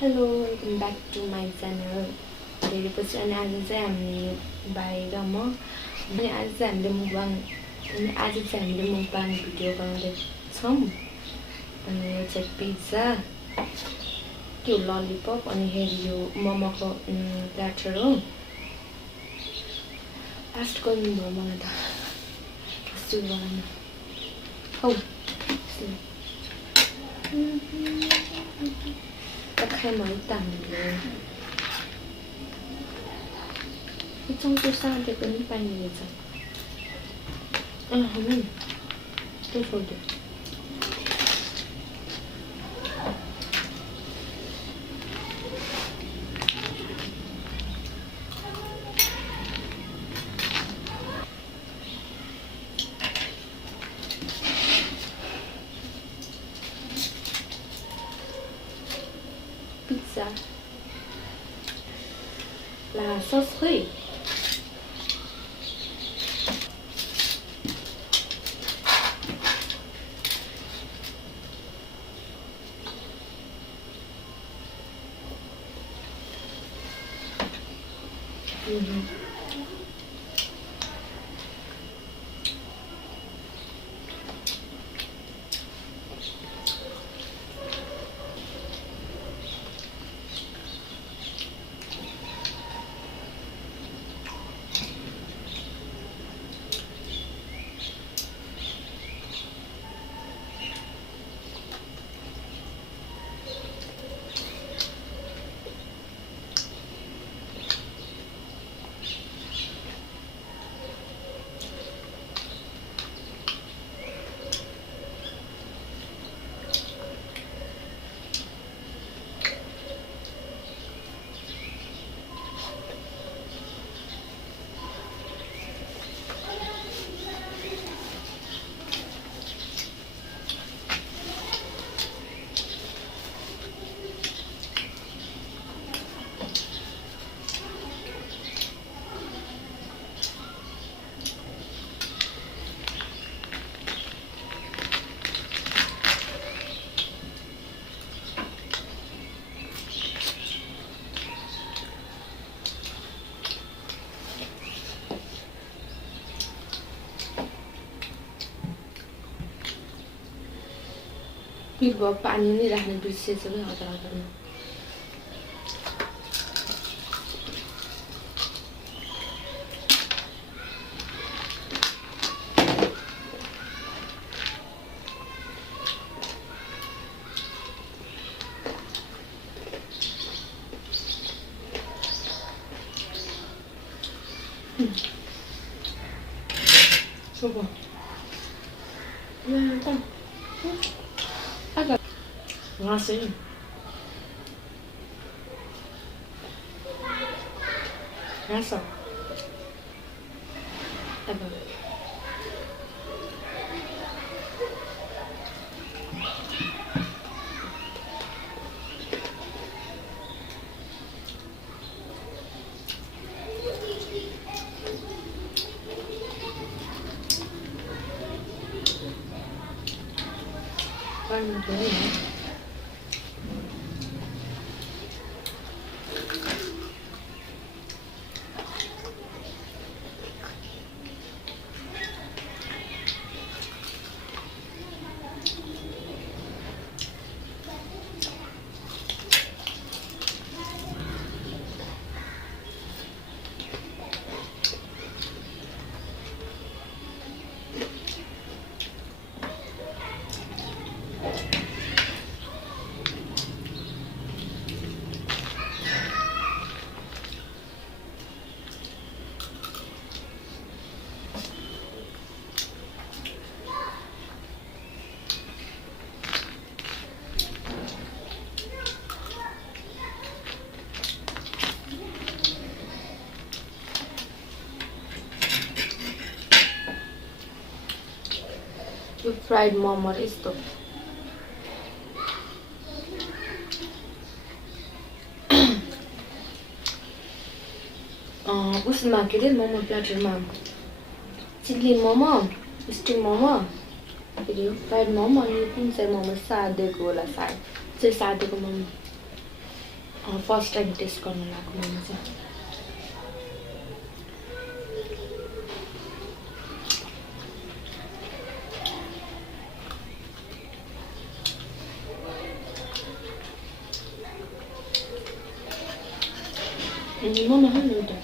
Hello, welcome back to my channel. धेरैपछि अनि आज चाहिँ हामी बाहिर अनि आज चाहिँ हामीले मुकबाङ भिडियो बनाउँदैछौँ। अनि यो चाहिँ पिज्जा, त्यो ललिपप अनि हेरी यो मोमोको प्ल्याटर हो। फास्ट गर्नुभयो मलाई त कस्तो बनाउनु हौ खाइमा त हामीले चौचो साँधे पनि पाइने रहेछ। त्यो छोड्यो। Pizza. La sauce frite. पिक भयो पानी नै राख्ने बिर्सेछ कि हतार हतारमा। Coba. Nah, kan. Agak ngasih. Rasa. Apa? Paano ba yun? यो फ्राइड मोमो यस्तो उसमा के अरे मोमो प्ल्याटरमा चिल्ली मोमो, स्टिम मोमो, फेरि फ्राइड मोमो अनि कुन चाहिँ मोमो सादेको होला सायद चाहिँ सादेको मोमो फर्स्ट टाइम टेस्ट गर्नु लाग्यो मोमो चाहिँ मोमो खानु एउटा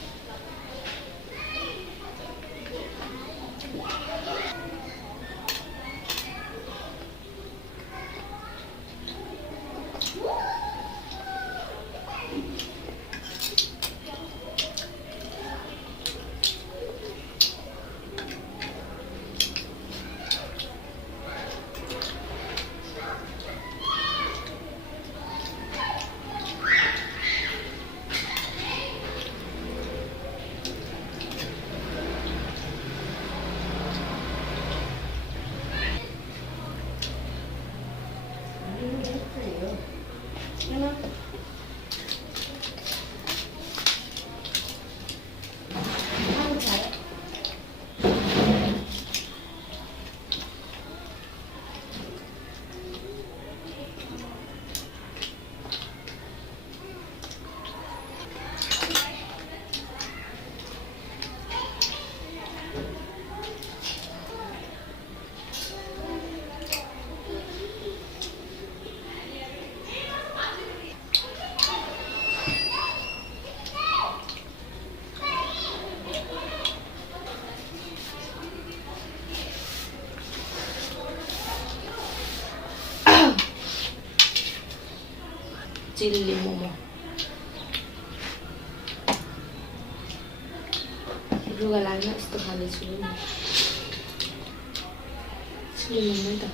चिल्ली मोमो रुगा लाग्न यस्तो खाँदैछु नि चिल्ली मोमो त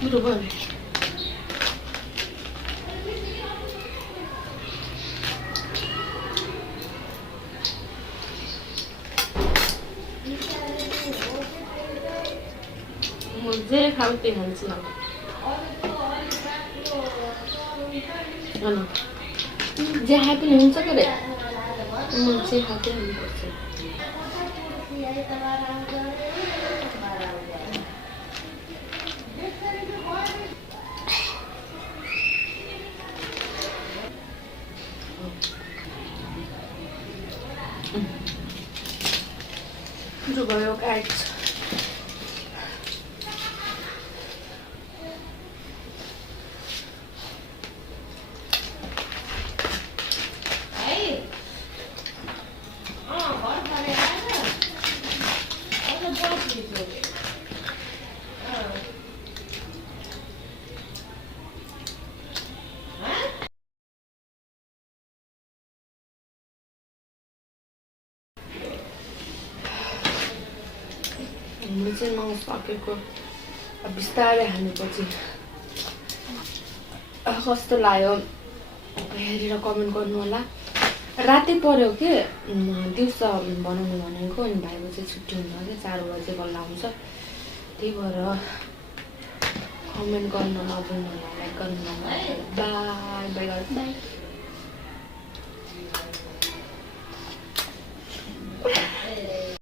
बरोबर मुझे खाते हैं जे ह्याप्पी हुन्छ के रे मुझे खाते हैं जो गयो गाइस मुझे नसकेको बिस्तारै हाल्नुपर्छ कस्तो लाग्यो हेरेर कमेन्ट गर्नु होला रातै पर्यो के दिउँसो बनाउनु भनेको अनि भाइको चाहिँ छुट्टी हुँदैन कि 4 बजे बल्ल आउँछ त्यही भएर कमेन्ट गर्नु नभुल्नु होला लाइक गर्नु नभुल्नु बाई बाई बाई